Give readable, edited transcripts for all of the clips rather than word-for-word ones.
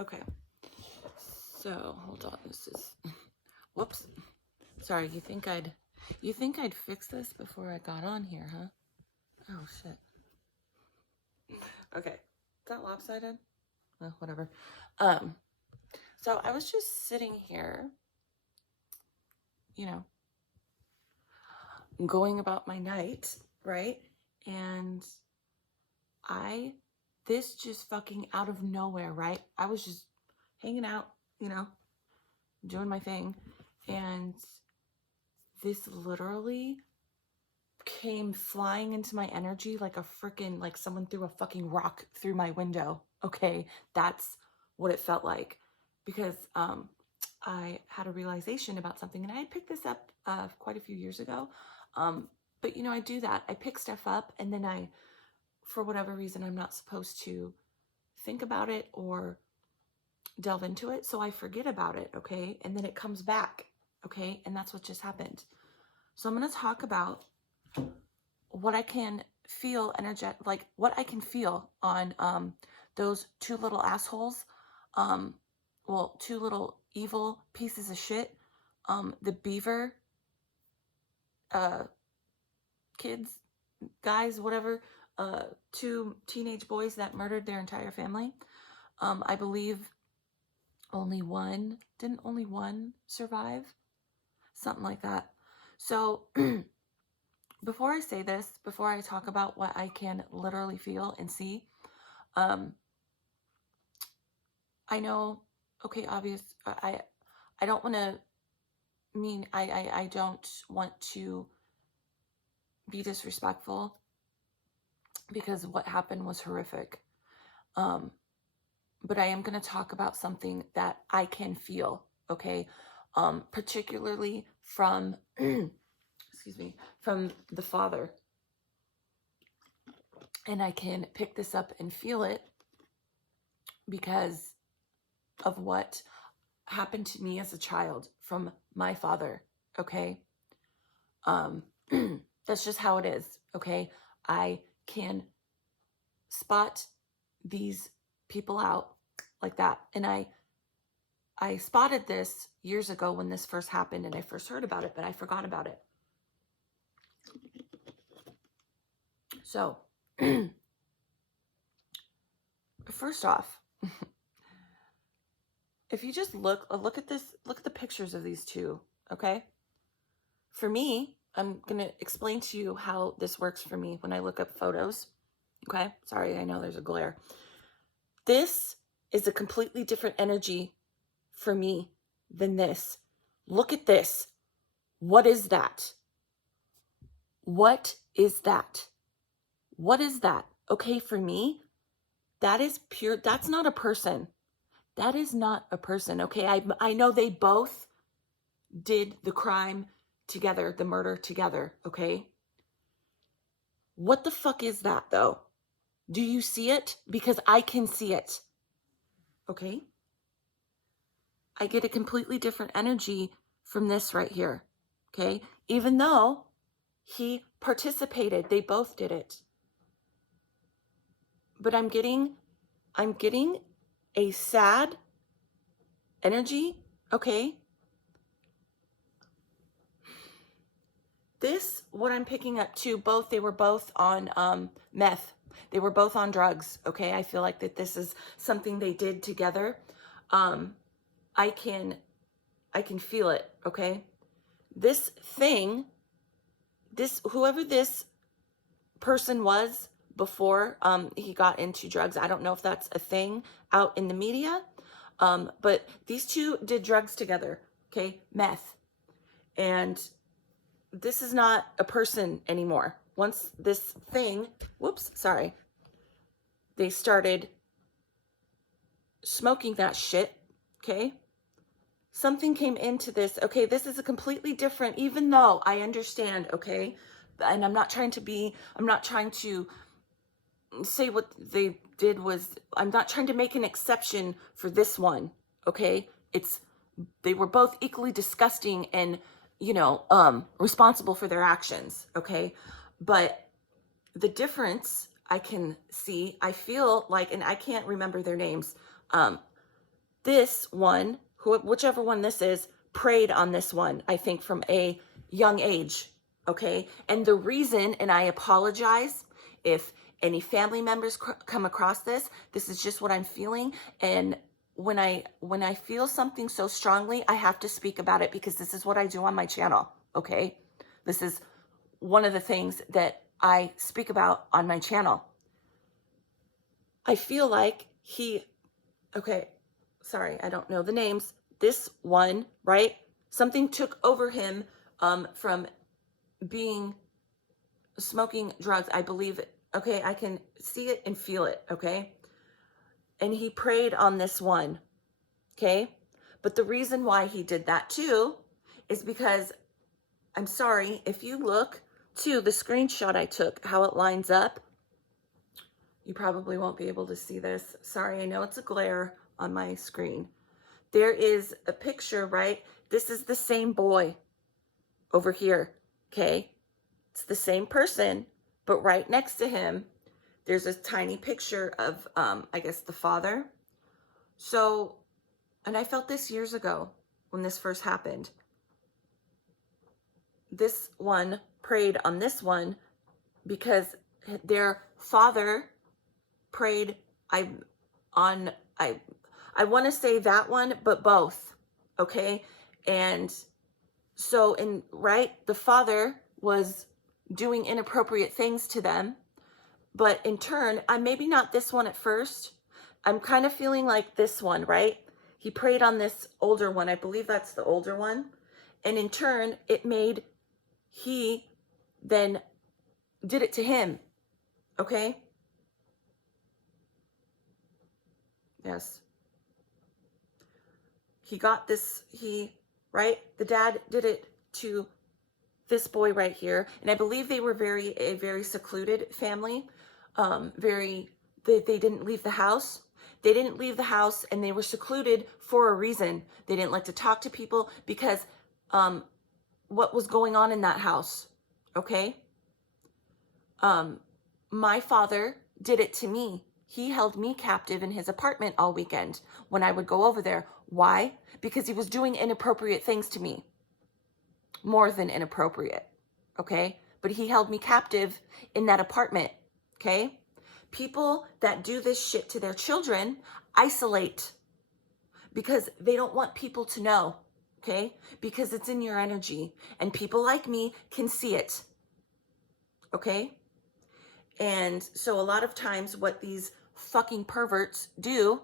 Okay. So, hold on. This is, whoops. Sorry, you think I'd fix this before I got on here, huh? Oh, shit. Okay. Is that lopsided? Well, whatever. So I was just sitting here, you know, going about my night, right? And this just fucking out of nowhere, right? I was just hanging out, doing my thing. And this literally came flying into my energy like a freaking, like someone threw a fucking rock through my window. Okay, that's what it felt like. Because I had a realization about something, and I had picked this up quite a few years ago. But I do that. I pick stuff up, and then for whatever reason, I'm not supposed to think about it or delve into it. So I forget about it, okay? And then it comes back, okay? And that's what just happened. So I'm going to talk about what I can feel like what I can feel on those two little assholes. Two little evil pieces of shit. The Beaver kids, guys, whatever, two teenage boys that murdered their entire family. I believe didn't only one survive? Something like that. So before I say this, before I talk about what I can literally feel and see, I know, okay, obvious, I don't want to I don't want to be disrespectful because what happened was horrific. But I am going to talk about something that I can feel, okay? Particularly from, excuse me, from the father. And I can pick this up and feel it because of what happened to me as a child from my father, okay? That's just how it is, okay? I can spot these people out like that. And I spotted this years ago when this first happened and I first heard about it, but I forgot about it. So, first off, if you just look at this, look at the pictures of these two, okay? For me, I'm going to explain to you how this works for me when I look up photos, okay? Sorry, I know there's a glare. This is a completely different energy for me than this. Look at this. What is that? What is that? What is that? Okay, for me, that is pure. That's not a person. That is not a person, okay? I know they both did the crime together, the murder together, okay? What the fuck is that, though? Do you see it? Because I can see it, okay? I get a completely different energy from this right here, okay? Even though he participated, they both did it. But I'm getting a sad energy, okay? This, what I'm picking up too, they were both on meth. They were both on drugs, okay? I feel like that this is something they did together. I can feel it, okay? This thing, whoever this person was before he got into drugs, I don't know if that's a thing out in the media, but these two did drugs together, okay? Meth. And this is not a person anymore. Once this thing, they started smoking that shit, okay? Something came into this, okay? This is a completely different, even though I understand, okay? And I'm not trying to say what they did was, I'm not trying to make an exception for this one, okay? They were both equally disgusting and, responsible for their actions, okay? But the difference I can see, I feel like, and I can't remember their names, this one, whichever one this is, preyed on this one, I think from a young age, okay? And the reason, and I apologize if any family members come across this is just what I'm feeling. And when I feel something so strongly, I have to speak about it because this is what I do on my channel, okay? This is one of the things that I speak about on my channel. I feel like okay, sorry, I don't know the names. This one, right? Something took over him from being smoking drugs, I believe. Okay, I can see it and feel it, okay? And he preyed on this one, okay? But the reason why he did that too is because, I'm sorry, if you look to the screenshot I took, how it lines up, you probably won't be able to see this. Sorry, I know it's a glare on my screen. There is a picture, right? This is the same boy over here, okay? It's the same person, but right next to him, there's a tiny picture of, I guess, the father. So, and I felt this years ago when this first happened. This one preyed on this one because their father preyed I want to say that one, but both, okay? And so the father was doing inappropriate things to them, but in turn, maybe not this one at first. I'm kind of feeling like this one, right? He preyed on this older one. I believe that's the older one. And in turn, he then did it to him, okay? Yes. He got this, right? The dad did it to this boy right here. And I believe they were a very secluded family. They didn't leave the house. They didn't leave the house and they were secluded for a reason. They didn't like to talk to people because what was going on in that house, okay? My father did it to me. He held me captive in his apartment all weekend when I would go over there. Why? Because he was doing inappropriate things to me. More than inappropriate, okay? But he held me captive in that apartment, okay? People that do this shit to their children isolate because they don't want people to know, okay? Because it's in your energy and people like me can see it, okay? And so a lot of times what these fucking perverts do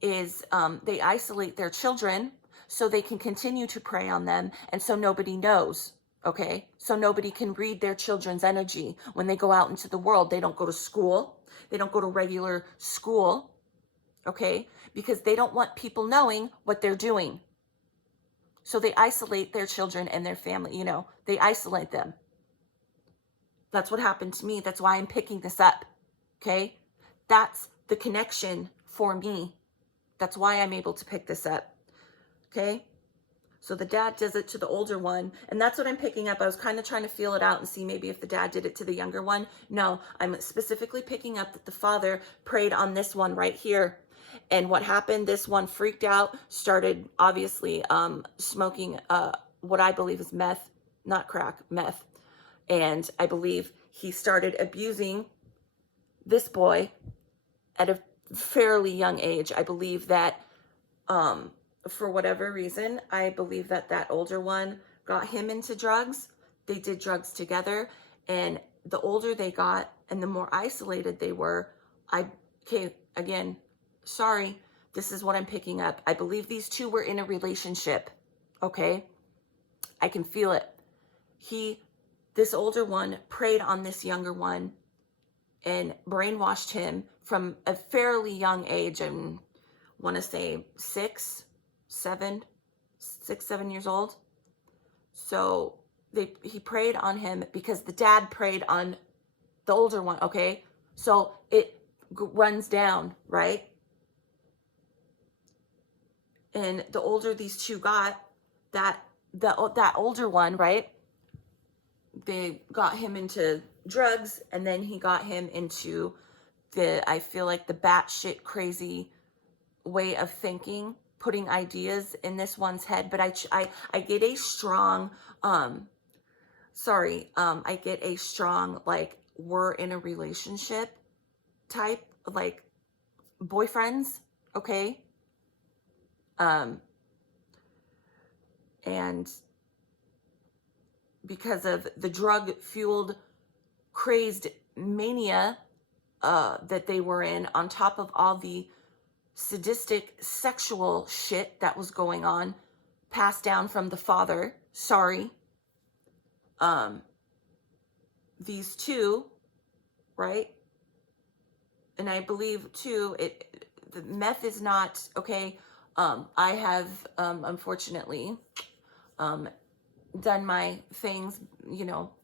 is they isolate their children so they can continue to prey on them and so nobody knows, okay? So nobody can read their children's energy. When they go out into the world, they don't go to school. They don't go to regular school, okay? Because they don't want people knowing what they're doing. So they isolate their children and their family, they isolate them. That's what happened to me. That's why I'm picking this up, okay? That's the connection for me. That's why I'm able to pick this up, okay? So the dad does it to the older one, and that's what I'm picking up. I was kind of trying to feel it out and see maybe if the dad did it to the younger one. No, I'm specifically picking up that the father preyed on this one right here. And what happened, this one freaked out, started obviously smoking what I believe is meth, not crack, meth. And I believe he started abusing this boy at a fairly young age. I believe that for whatever reason, I believe that older one got him into drugs. They did drugs together. And the older they got and the more isolated they were, again, sorry, this is what I'm picking up. I believe these two were in a relationship, okay? I can feel it. This older one preyed on this younger one and brainwashed him from a fairly young age. I want to say 6, 7 years old. So he preyed on him because the dad preyed on the older one, okay? So it runs down, right? And the older these two got, that older one, right? They got him into drugs, and then he got him into I feel like the batshit crazy way of thinking, putting ideas in this one's head, but I get a strong, I get a strong, like, we're in a relationship type, like, boyfriends, okay? And because of the drug-fueled, crazed mania that they were in, on top of all the sadistic sexual shit that was going on, passed down from the father. These two, right? And I believe too, the meth is not okay. I have unfortunately done my things,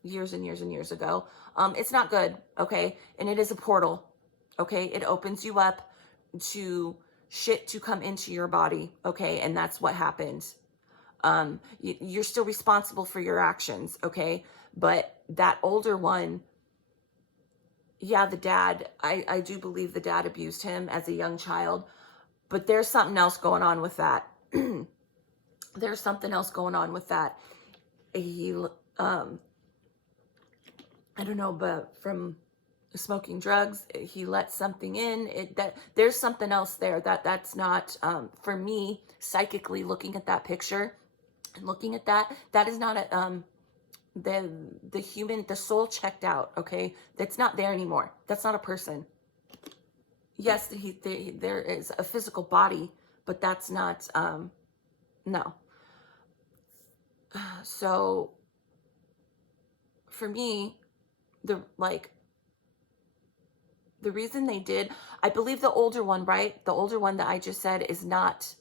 years and years and years ago. It's not good, okay? And it is a portal, okay? It opens you up to shit to come into your body, okay? And that's what happened. You're still responsible for your actions, okay? But that older one, yeah, the dad, I do believe the dad abused him as a young child, but there's something else going on with that. There's something else going on with that. He, I don't know, but from smoking drugs, he let something in. That there's something else there that's not, for me, psychically looking at that picture and looking at that is not a, the soul checked out, okay? That's not there anymore. That's not a person. Yes, there is a physical body, but that's not, no. So for me, the reason they did, I believe the older one, right? The older one that I just said is not,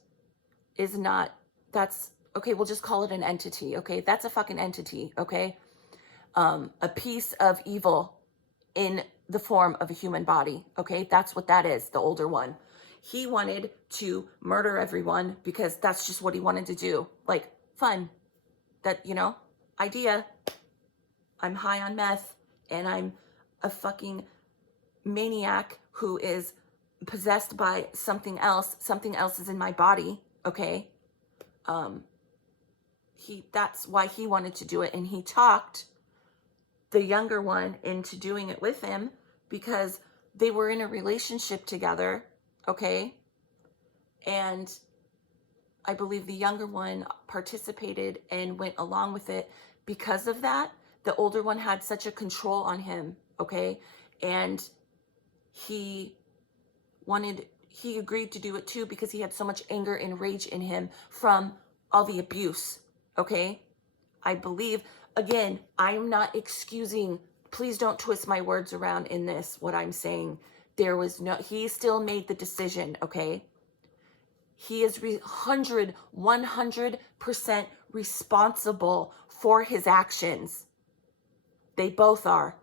that's, okay, we'll just call it an entity, okay? That's a fucking entity, okay? A piece of evil in the form of a human body, okay? That's what that is, the older one. He wanted to murder everyone because that's just what he wanted to do. Like, fun. That, idea. I'm high on meth and I'm a fucking maniac who is possessed by something else. Something else is in my body, okay? That's why he wanted to do it, and he talked the younger one into doing it with him because they were in a relationship together, okay? And I believe the younger one participated and went along with it. Because of that, the older one had such a control on him, okay? And he agreed to do it too because he had so much anger and rage in him from all the abuse, okay? I believe, again, I'm not excusing, please don't twist my words around in this, what I'm saying. He still made the decision, okay? He is 100% responsible for his actions. They both are.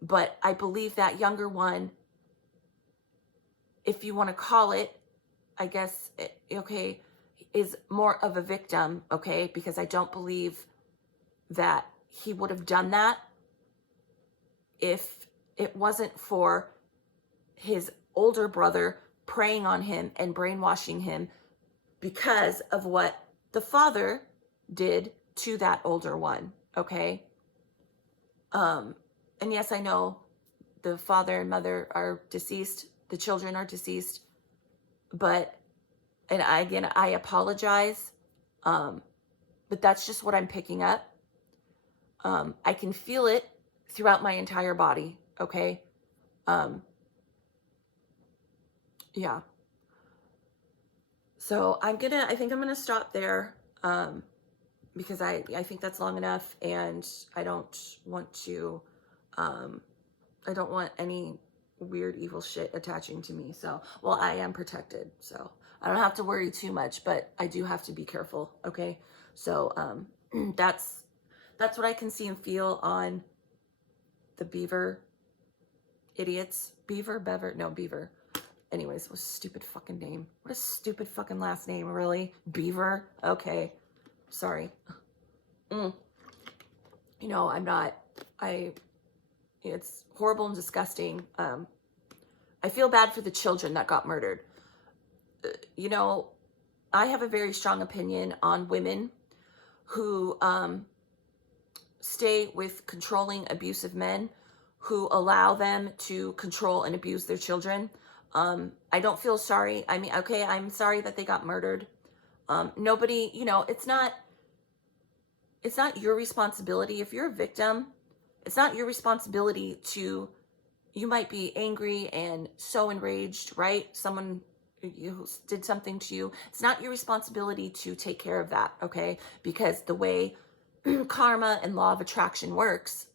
But I believe that younger one, if you want to call it, I guess, okay, is more of a victim, okay? Because I don't believe that he would have done that if it wasn't for his older brother preying on him and brainwashing him because of what the father did to that older one, okay? And yes, I know the father and mother are deceased, the children are deceased, but, and I apologize, but that's just what I'm picking up. I can feel it throughout my entire body, okay? Yeah. So I think I'm gonna stop there, because I think that's long enough, and I don't want to, I don't want any weird evil shit attaching to me. So, well, I am protected, so I don't have to worry too much, but I do have to be careful, okay? So, that's what I can see and feel on the Bever idiots. Bever. Anyways, what a stupid fucking name. What a stupid fucking last name, really? Bever? Okay. Sorry. It's horrible and disgusting. I feel bad for the children that got murdered. you know, I have a very strong opinion on women who stay with controlling, abusive men who allow them to control and abuse their children. I don't feel sorry. I mean, okay, I'm sorry that they got murdered. Nobody, you know, it's not your responsibility. If you're a victim, it's not your responsibility to, you might be angry and so enraged, right? Someone you did something to you. It's not your responsibility to take care of that, okay? Because the way karma and law of attraction works,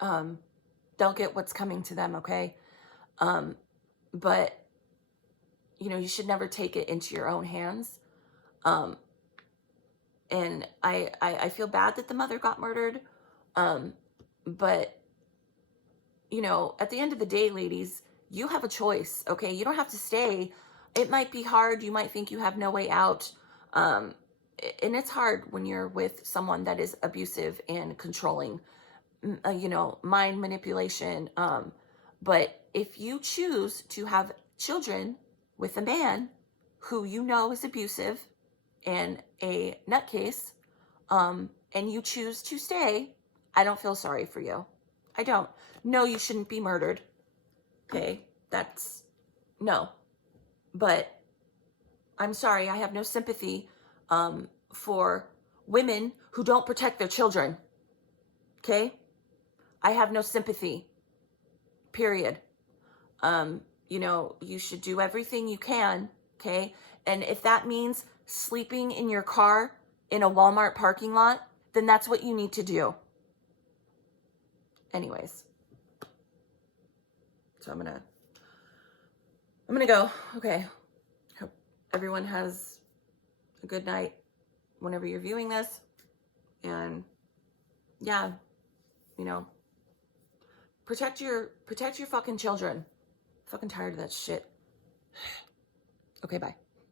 they'll get what's coming to them, okay? But, you know, you should never take it into your own hands. And I feel bad that the mother got murdered. But, you know, at the end of the day, ladies, you have a choice, okay? You don't have to stay. It might be hard. You might think you have no way out. And it's hard when you're with someone that is abusive and controlling, you know, mind manipulation. But if you choose to have children with a man who you know is abusive and a nutcase, and you choose to stay, I don't feel sorry for you. I don't. No, you shouldn't be murdered. Okay, that's, no. But I'm sorry, I have no sympathy for women who don't protect their children. Okay? I have no sympathy. Period. You know, you should do everything you can, okay? And if that means sleeping in your car in a Walmart parking lot, then that's what you need to do. Anyways. So I'm gonna go. Okay. Hope everyone has a good night whenever you're viewing this. And yeah, you know, protect your fucking children. Fucking tired of that shit. Okay, bye.